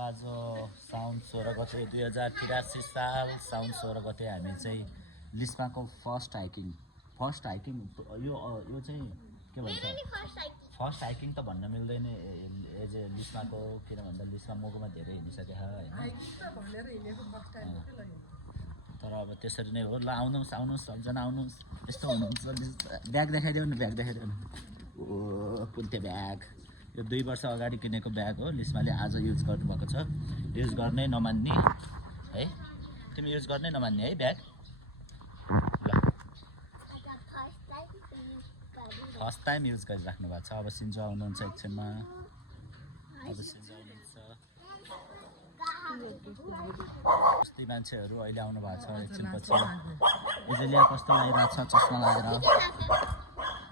आज साउन 16 गते 2083 साल साउन 16 गते हामी चाहिँ लिस्माको फर्स्ट हाइकिङ यो चाहिँ के भन्छ फर्स्ट हाइकिङ त भन्न मिल्दैन एज ए लिस्माको किन भन्दा लिस्मा मगोमा धेरै हिँडिसके होइन तर अब त्यसरी नै हो ल आउनुहोस् सबजना आउनुहोस् यस्तो हुनुहुन्छ ब्याग देखाइदेऊ न ब्याग देखाइदेऊ न ओ कुन्ते ब्याग यो 2 वर्ष अगाडि किनेको ब्याग हो लिस्माले आज युज गर्नुभएको छ युज गर्नै नमान्ने है तिमी युज गर्नै नमान्ने है ब्याग ल फर्स्ट टाइम युज गरिराख्नु भएको छ अब सिन्जो आउनुहुन्छ एकछिनमा अब सिन्जो आउनुहुन्छ कति मान्छेहरू अहिले आउनु भएको छ एकछिनपछि इजेलिया कस्तो लागिरहेको छ चस्मा लागेर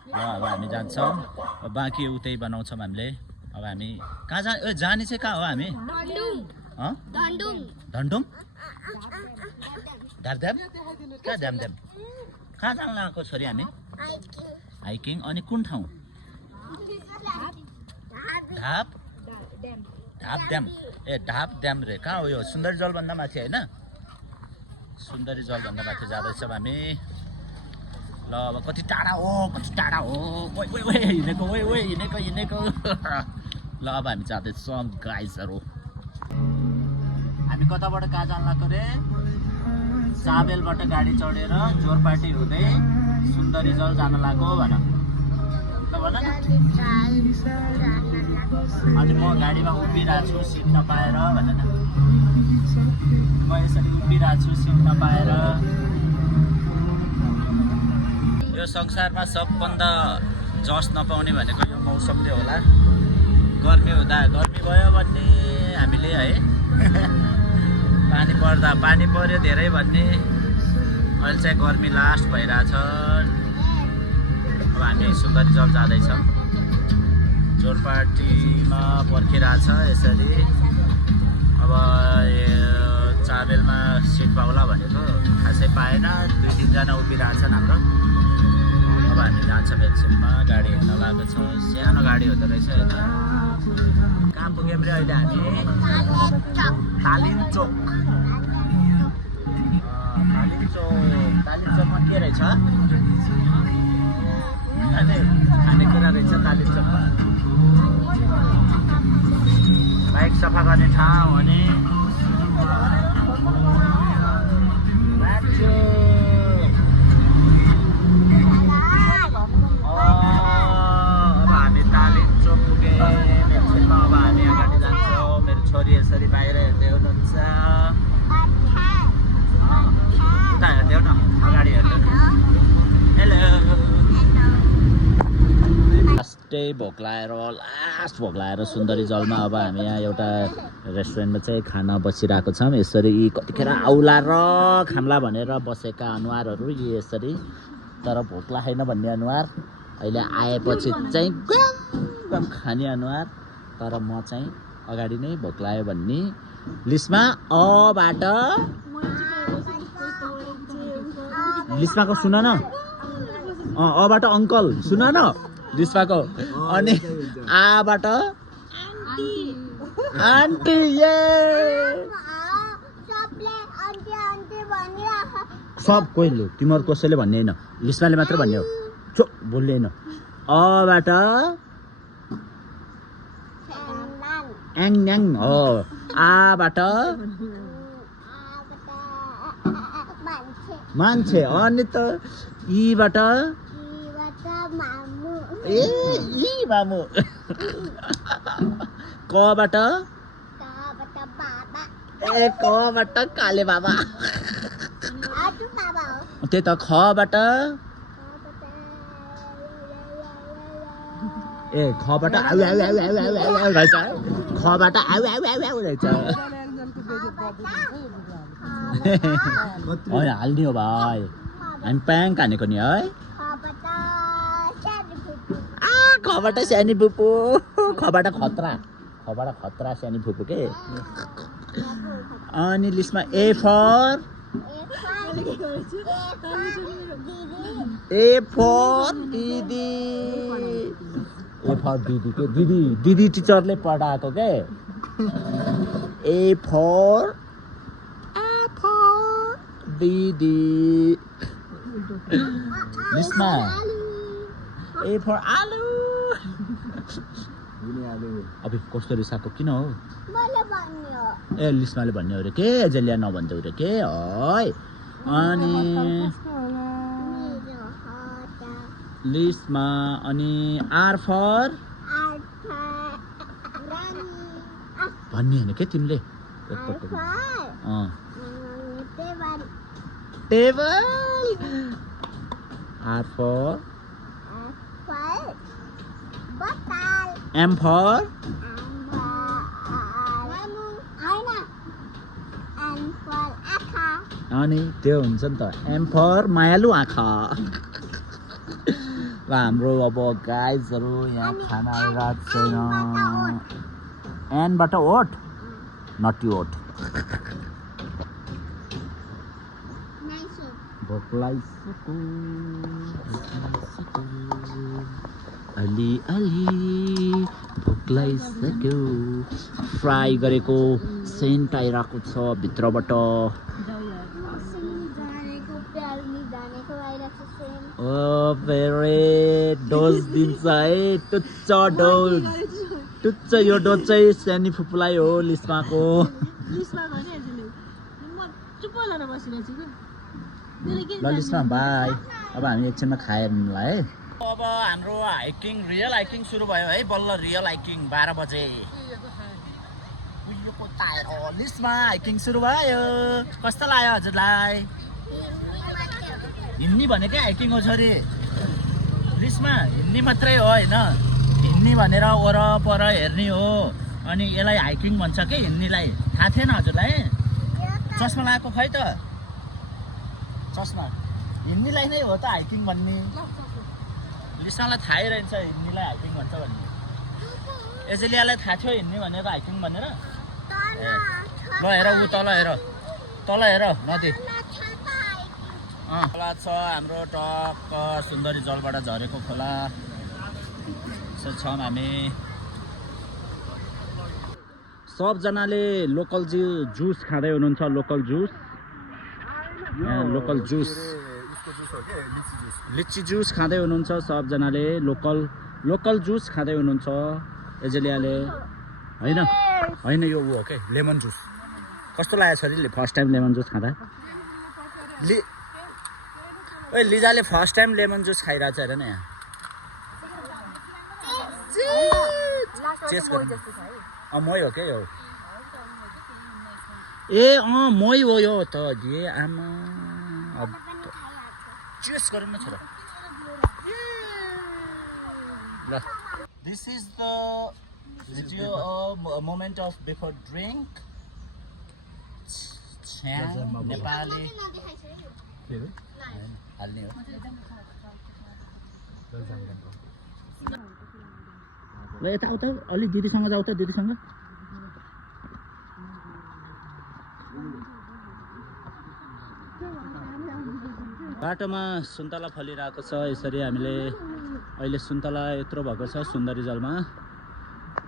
ल अब हामी जान्छौँ बाँकी उतै बनाउँछौँ हामीले अब हामी कहाँ जाने चाहिँ कहाँ हो हामी धन्डुङ ध्याम कहाँ ध्याम कहाँ जान लगाएको छोरी हामी हाइकिङ अनि कुन ठाउँ ढाप ड्याम ए ढाप ड्याम रे कहाँ हो यो सुन्दरी जलभन्दा माथि होइन सुन्दरी जलभन्दा माथि जाँदैछौँ हामी ल अब कति टाढा हो हिँडेको हिँडेको ल अब हामी जाँदैछौँ गाइजहरू हामी कताबाट कहाँ जान लाग्यो रे चाबेलबाट गाडी चढेर जोरपाटी हुँदै सुन्दरी जल जान लाग्यो भन अनि म गाडीमा उभिरहेको छु सिट नपाएर भन न म यसरी उभिरहेको छु सिट नपाएर यो संसारमा सबभन्दा जस नपाउने भनेको यो मौसमले होला गर्मी हुँदा गर्मी भयो भन्ने हामीले है पानी पर्दा पानी पर्यो धेरै भन्ने अहिले चाहिँ गर्मी लास्ट भइरहेछ अब हामी सुन्दरी जल जाँदैछौँ जोरपाटीमा पर्खिरहेछ यसरी अब चाबेलमा सिट पाउला भनेको खासै पाएन 2-3 जना उभिरहेछन् हाम्रो अब हामी जान्छौँ एकछिनमा गाडी हिँड्न लागेको छ सानो गाडी हुँदो रहेछ होइन कहाँ पुग्यौँ रे अहिले हामी तालिमचोकमा के रहेछ खानेकुरा रहेछ तालिमचोकमा बाइक सफा गर्ने ठाउँ भने हामी तालिमचोक पुग्यौँ एकछिनमा अब हामी अगाडि जान्छौँ मेरो छोरी यसरी बाहिर हेर्दै हुनुहुन्छ उता हेरिदेऊ न अगाडि हेर्नु हेलो लास्टै भोक लाएर सुन्दरी जलमा अब हामी यहाँ एउटा रेस्टुरेन्टमा चाहिँ खाना बसिरहेको छौँ यसरी कतिखेर आउला र खाम्ला भनेर बसेका अनुहारहरू यसरी तर भोक लागेन भन्ने अनुहार अहिले आएपछि चाहिँ एकदम खाने अनुहार तर म चाहिँ अगाडि नै भोक लाग्यो भन्ने लिस्मा अबाट लिस्माको सुन न अबाट अङ्कल सुन न लिस्माको अनि आबाट आन्टी सब कोही लु तिमीहरू कसैले भन्ने होइन लिस्माले मात्र भन्ने हो चो बोल्ने होइन अबाट एङ हो आबाट मान्छे अनि त यीबाट ए यी मामु कबाट ए कबाट काले बाबा त्यही त खबाट ए खबाट आउ रहेछ खबाट आउ रहेछ हालिदियो हो भाइ हामी प्याङ हानेको नि है खबाट सानी फुपू खबाट खतरा सानी फुपू के अनि लिस्टमा ए फर दिदी ए फर दिदी के दिदी टिचरले पढाएको के A for apple. Didi. Lisma. A for आलु. अब कस्तो रिसाएको किन हो? ए लिस्माले भन्ने हो रे के एजेलिया नभन्छ रे के है अनि लिस्टमा अनि आर फर भन्ने होइन के तिमीले टेबल आर फर एम फर अनि त्यो हुन्छ नि त एम फर मायालु आँखा र हाम्रो अब गाइजहरू यहाँ खाना आइरहेको छैन एनबाट ओट नटी ओट भोक लागिसक्यो अलि अलि भोक लागिसक्यो फ्राई गरेको सेन्ट आइरहेको छ भित्रबाट ओ फेरि डोज दिन्छ है टुच्च डोज टुच्च यो डोज चाहिँ सानी फुपूलाई हो लिस्माको ल लिस्मा बाई अब हामी एकछिनमा खाएला है अब हाम्रो हाइकिङ रियल हाइकिङ सुरु भयो है बल्ल रियल हाइकिङ 12 बजे लिस्टमा हाइकिङ सुरु भयो कस्तो लाग्यो हजुरलाई हिन्नी भनेकै हाइकिङ हो छोरी लिस्टमा हिन्नी मात्रै हो होइन हिन्नी भनेर वरपर हेर्ने हो अनि यसलाई हाइकिङ भन्छ कि हिन्नीलाई थाहा थिएन हजुरलाई चस्मा लगाएको खै त चस्मा हिन्नीलाई नै हो त हाइकिङ भन्ने लिस्मालाई थाहै रहन्छ हिन्नीलाई हाइकिङ भन्छ भन्ने एजेलियालाई थाहा थियो हिन्नी भनेर हाइकिङ भनेर ल हेर ऊ तल हेर नदी खोला छ हाम्रो टक्क सुन्दरी जलबाट झरेको खोला छौँ हामी सबजनाले लोकल जुस खाँदै हुनुहुन्छ लोकल जुस लिची जुस खाँदै हुनुहुन्छ सबजनाले लोकल जुस खाँदै हुनुहुन्छ एजेलियाले होइन यो ऊ हो के लेमन जुस कस्तो लाग्यो छोरीले फर्स्ट टाइम लेमन जुस खाँदा ओए लिजाले फर्स्ट टाइम लेमन जुस खाइरहेको छ हेर न यहाँ मै हो क्या यो ए मै हो यो त ए आमा अब चेस गरौँ न छोरा ल this is the video moment of before drink Nepali हाल्ने हो ल यताउता अलिक दिदीसँग जाऊ त दिदीसँग बाटोमा सुन्तला फलिरहेको छ यसरी हामीले अहिले सुन्तला यत्रो भएको छ सुन्दरी जलमा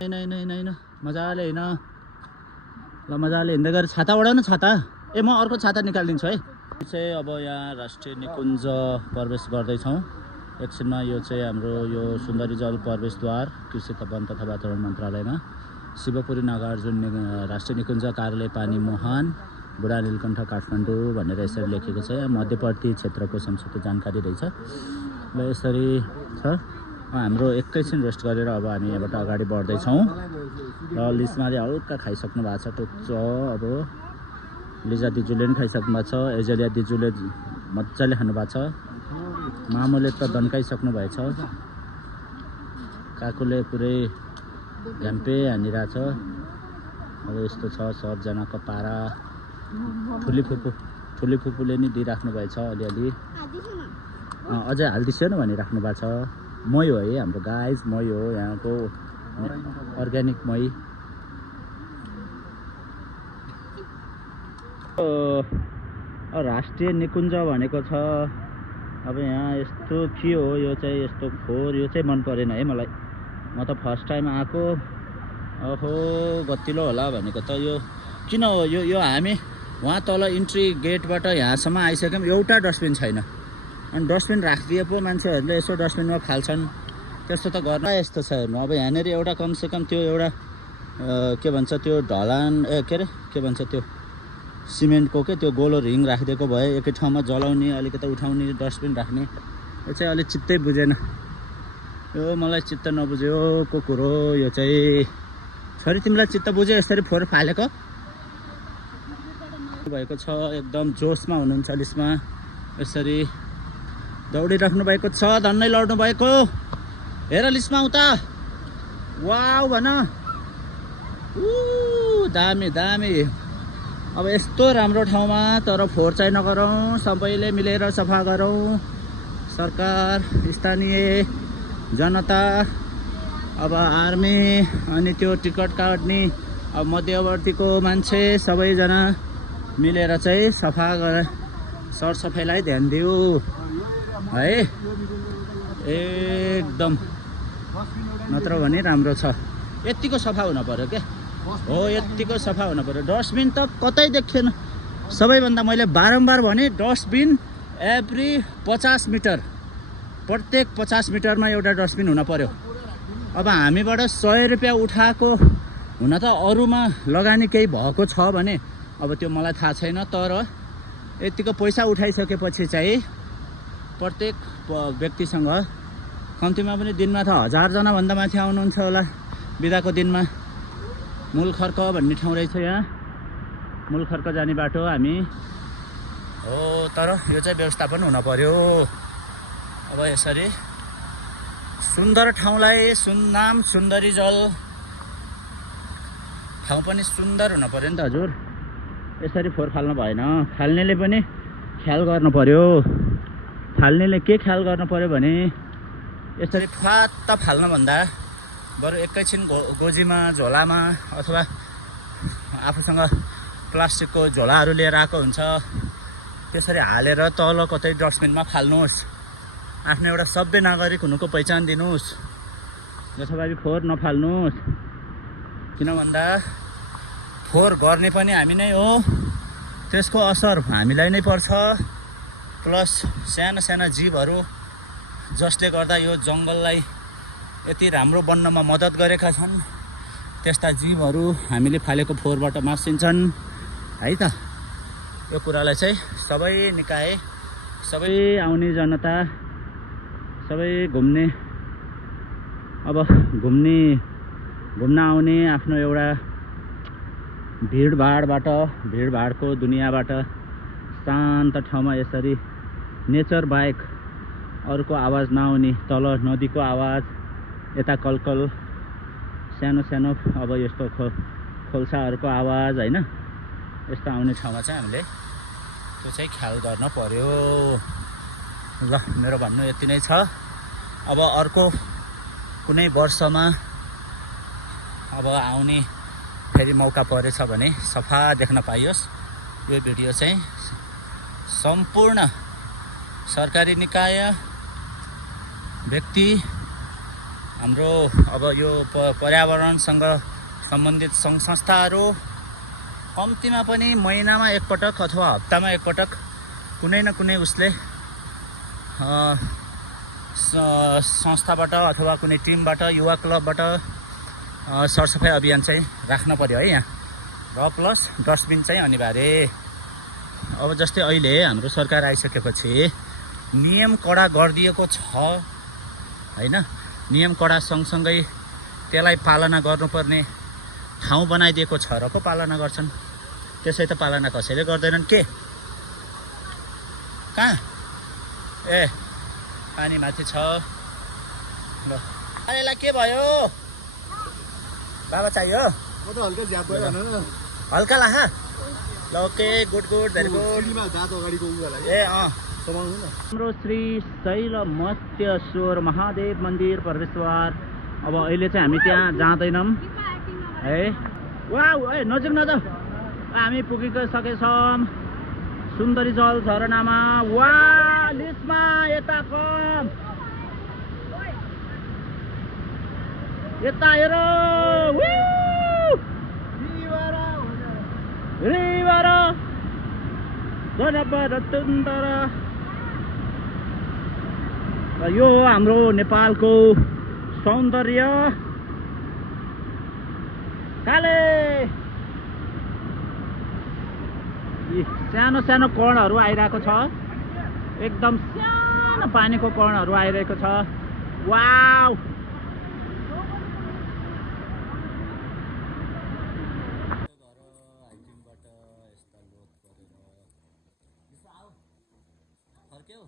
होइन मजाले होइन ल मजाले हिँड्दै गएर छाता ओढाउ न छाता ए म अर्को छाता निकालिदिन्छु है चाहिँ अब यहाँ राष्ट्रिय निकुञ्ज प्रवेश गर्दैछौँ एकछिनमा यो चाहिँ हाम्रो यो सुन्दरी जल प्रवेशद्वार कृषि वन तथा वातावरण मन्त्रालयमा शिवपुरी नागार्जुन राष्ट्रिय निकुञ्ज कार्यालय पानी मुहान बुढा नीलकण्ठ काठमाडौँ भनेर यसरी लेखेको छ यहाँ मध्यवर्ती क्षेत्रको संक्षिप्त जानकारी रहेछ ल यसरी छ हाम्रो एकैछिन रेस्ट गरेर अब हामी यहाँबाट अगाडि बढ्दैछौँ र लिस्माले हल्का खाइसक्नु भएको छ टुच्च अब लिजा दिजूले पनि खाइसक्नु भएको छ एजेलिया दिजूले मजाले खानुभएको छ मामुले त दन्काइसक्नु भएछ काकुले पुरै झ्याम्पे हानिरहेछ अब यस्तो छ सबजनाको पारा ठुली फुपूले नि दिइराख्नु भएछ अलिअलि अझै हालिदिन्छु न भनिराख्नु भएको छ मै हो है हाम्रो गाइज मै हो यहाँको अर्ग्यानिक मै राष्ट्रिय निकुञ्ज भनेको छ अब यहाँ यस्तो के हो यो चाहिँ यस्तो फोहोर यो चाहिँ मन परेन है मलाई म त फर्स्ट टाइम आएको ओहो गतिलो होला भनेको त यो किन हो यो हामी वहाँ तल इन्ट्री गेटबाट यहाँसम्म आइसक्यौँ, एउटा डस्टबिन छैन। अनि डस्टबिन राखिदिए पो मान्छेहरूले यसो डस्टबिनमा फाल्छन्, त्यस्तो त गर्न यस्तो छ हेर्नु। अब यहाँनिर एउटा कमसेकम त्यो एउटा के भन्छ त्यो ढलान के भन्छ त्यो सिमेन्टको त्यो गोलो रिङ राखिदिएको भए एकै ठाउँमा जलाउने अलिकति उठाउने डस्टबिन राख्ने। यो चाहिँ अलिक चित्तै बुझेन, यो मलाई चित्त नबुझ्यो को कुरो। यो चाहिँ छोरी तिमीलाई चित्त बुझ्यो यसरी फोहोर फालेको भएको छ, एकदम जोसमा हुनुहुन्छ लिस्मा, यसरी दौडिराख्नु भएको छ, धन्नै लड्नु भएको। हेर लिस्मा उता, वाउ भन, दामी दामी। अब यस्तो राम्रो ठाउँमा तर फोहोर चाहिँ नगरौँ, सबैले मिलेर सफा गरौँ, सरकार, स्थानीय जनता, अब आर्मी, अनि त्यो टिकट काट्ने अब मध्यवर्तीको मान्छे सबैजना मिलेर चाहिँ सफा गरेर सरसफाइलाई ध्यान दिऊ है एकदम, नत्र भने राम्रो छ। यतिको सफा हुन पर्यो क्या, हो यतिको सफा हुन पर्यो। डस्टबिन त कतै देखिएन। सबैभन्दा मैले बारम्बार भने डस्टबिन एभ्री 50 मिटर, प्रत्येक 50 मिटरमा एउटा डस्टबिन हुन पर्यो। अब हामीबाट 100 रुपियाँ उठाएको हुन त अरूमा लगानी केही भएको छ भने अब त्यो मलाई थाहा छैन, तर यतिको पैसा उठाइसकेपछि चाहिँ प्रत्येक व्यक्तिसँग कम्तीमा पनि दिनमा त 1000 जना भन्दा माथि आउनुहुन्छ होला बिदाको दिनमा। मूलखर्क भन्ने ठाउँ रहेछ यहाँ, मूलखर्क जाने बाटो हामी हो, तर यो चाहिँ व्यवस्थापन हुन पर्यो। अब यसरी सुन्दर ठाउँलाई नाम सुन्दरी जल, ठाउँ पनि सुन्दर हुन पर्यो नि त हजुर। यसरी फोहोर फाल्नु भएन, फाल्नेले पनि ख्याल गर्नु पर्यो। फाल्नेले के ख्याल गर्नु पर्यो भने यसरी फ्वात्त फाल्नुभन्दा बरु एकैछिन गोजीमा झोलामा अथवा आफूसँग प्लास्टिकको झोलाहरू लिएर आएको हुन्छ, त्यसरी हालेर तल कतै डस्टबिनमा फाल्नुहोस्। आफ्नो एउटा सभ्य नागरिक हुनुको पहिचान दिनुहोस्, जथाभावी फोहोर नफाल्नुहोस्। किन भन्दा फोहोर गर्ने पनि हामी नै हो, त्यसको असर हामीलाई नै पर्छ। प्लस साना साना जीवहरू जसले गर्दा यो जङ्गललाई यति राम्रो बन्नमा मद्दत गरेका छन्, त्यस्ता जीवहरू हामीले फालेको फोहोरबाट मासिन्छन् है त। यो कुरालाई चाहिँ सबै निकाय, सबै आउने जनता, सबै घुम्ने, अब घुम्न आउने आफ्नो एउटा भिडभाडको दुनियाँबाट शान्त ठाउँमा यसरी नेचर बाहेक अरूको आवाज नआउने, तल नदीको आवाज, यता कलकल सानो सानो अब यस्तो खोल्साहरूको आवाज होइन, यस्तो आउने ठाउँमा चाहिँ हामीले त्यो चाहिँ ख्याल गर्न पर्यो। ल मेरो भन्नु यति नै छ। अब अर्को कुनै वर्षमा अब आउने फेरि मौका परेछ भने सफा देख्न पाइयोस्। यो भिडियो चाहिँ सम्पूर्ण सरकारी निकाय, व्यक्ति, हाम्रो अब यो पर्यावरणसँग सम्बन्धित सङ्घ संस्थाहरू कम्तीमा पनि महिनामा एकपटक अथवा हप्तामा एकपटक कुनै न कुनै उसले संस्थाबाट अथवा कुनै टिमबाट, युवा क्लबबाट सरसफाइ अभियान चाहिँ राख्न पर्यो है यहाँ। र प्लस डस्टबिन चाहिँ अनिवार्य। अब जस्तै अहिले हाम्रो सरकार आइसकेपछि नियम कडा गरिदिएको छ होइन, नियम कडा सँगसँगै त्यसलाई पालना गर्नुपर्ने ठाउँ बनाइदिएको छ र पो पालना गर्छन्, त्यसै त पालना कसैले गर्दैनन् के। कहाँ ए पानी माथि छ। ल पानीलाई के भयो बाबा चाहियो हल्का लाहा। ल ओके, गुड भेरी गुड। ए हाम्रो श्री शैल मत्यश्वर महादेव मन्दिर प्रवेशद्वार। अब अहिले चाहिँ हामी त्यहाँ जाँदैनौँ है। वाउ ए नजिक न त, हामी पुगिसकेछौँ सुन्दरी जल झरनामा। वा लिस्टमा यता कम, यता हेर, रिभर जनपद सुन्दर। यो हो हाम्रो नेपालको सौन्दर्य। काले सानो सानो कणहरू आइरहेको छ, एकदम सानो पानीको कणहरू आइरहेको छ। वाउ हाइकिङबाट यस्ता लोथ गरेर फर्क्यौ,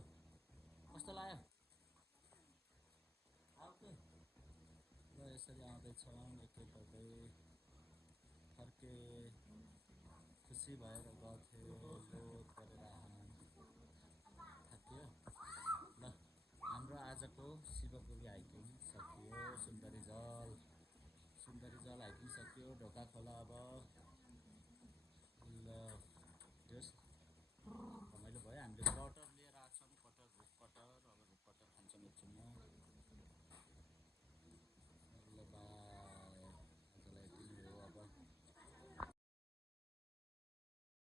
कस्तो लाग्यो? र यसरी आउँदैछौँ एकै गर्दै फर्के, खुसी भएर गर्थ्यो लोथ गरेर थाक्यो। ल हाम्रो आजको शिवपुरी हाइकिङ सकियो। सुन्दरी जल हाइकिङ सकियो। ढोका खोला अब